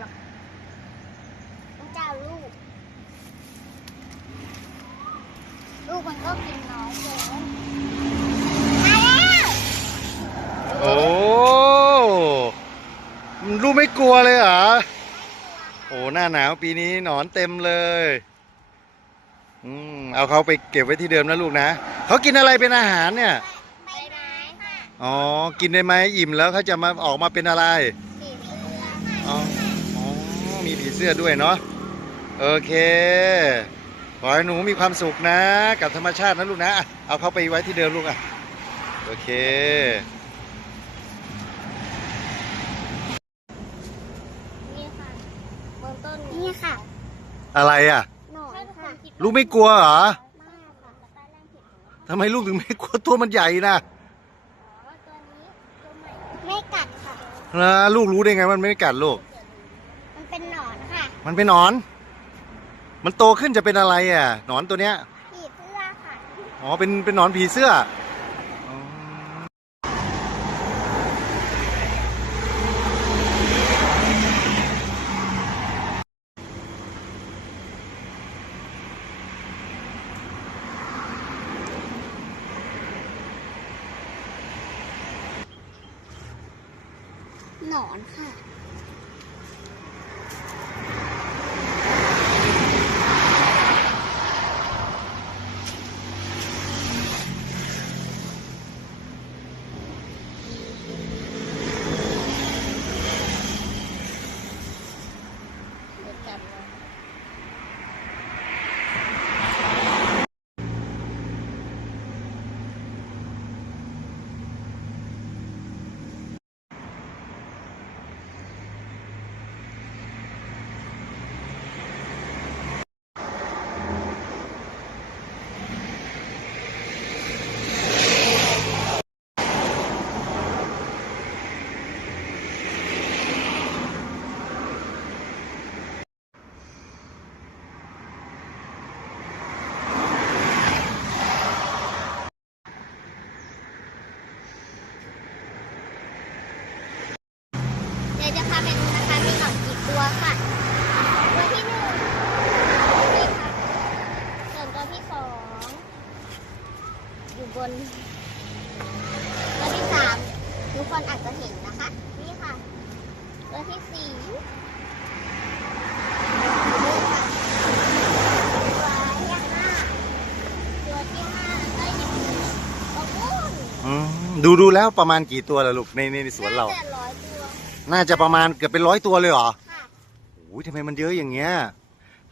หรอกต้องเจ้าลูก ลูกมันก็กินน้องเลยโอ้ลูกไม่กลัวเลยเหรอ โอ้หน้าหนาวปีนี้หนอนเต็มเลยอืมเอาเขาไปเก็บไว้ที่เดิมนะลูกนะเขากินอะไรเป็นอาหารเนี่ย อ๋อ กินได้ไหมอิ่มแล้วเขาจะมาออกมาเป็นอะไร เสื้อด้วยเนาะโอเค ขอให้หนูมีความสุขนะ กับธรรมชาตินะลูกนะอะเอาเขาไปไว้ที่เดิมลูกอะ โอเคนี่ค่ะบนต้นนี่ค่ะอะไรอะ หนอนค่ะลูกไม่กลัวเหรอมากค่ะตอนแรกเห็นหนูทำไมลูกถึงไม่กลัวตัวมันใหญ่นะอ๋อตัวนี้ตัวใหม่ไม่กัดค่ะนะลูกรู้ได้ไงมันไม่กัดลูก มันเป็นหนอนค่ะ มันเป็นหนอน มันโตขึ้นจะเป็นอะไรอะ หนอนตัวเนี้ย ผีเสื้อค่ะอ๋อ เป็น เป็นหนอนผีเสื้ออ๋อหนอนค่ะ เดี๋ยวจับเลย เดี๋ยวจะพาไปดูนะคะมีหนอนกี่ตัวค่ะ ตัวที่หนึ่งนี่ค่ะ ส่วนตัวที่สองอยู่ บนตัวที่สามทุกคนอาจจะเห็นนะคะ นี่ค่ะ ตัวที่สี่นี่ค่ะตัวที่ห้าตัวที่ห้าก็อยู่ตรงนู้นอืมดูดูแล้วประมาณกี่ตัวล่ะลูกในในในสวนเราน่าจะร้อยตัวน่าจะประมาณเกือบเป็นร้อยตัวเลยเหรอค่ะโอ้ยทำไมมันเยอะอย่างเงี้ย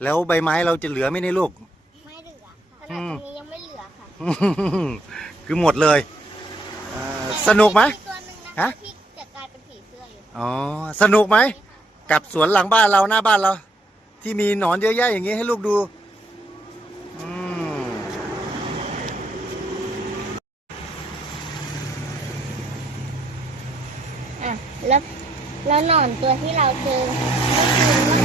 แล้วใบไม้เราจะเหลือไหมในยลูก ไม่เหลือขนาดตรงนี้ยังไม่เหลือ ค่ะคือหมดเลยเอ่อสนุกไหม ตัวหนึ่งนะฮะคะที่จะกลายเป็นผีเสื้ออยู่อ๋อ สนุกไหม กับสวนหลังบ้านเราหน้าบ้านเรา ที่มีหนอนเยอะแยะอย่างงี้ให้ลูกดูอืมอะแล้วแล้วหนอนตัวที่เราเจอเมื่อคืนก็คือ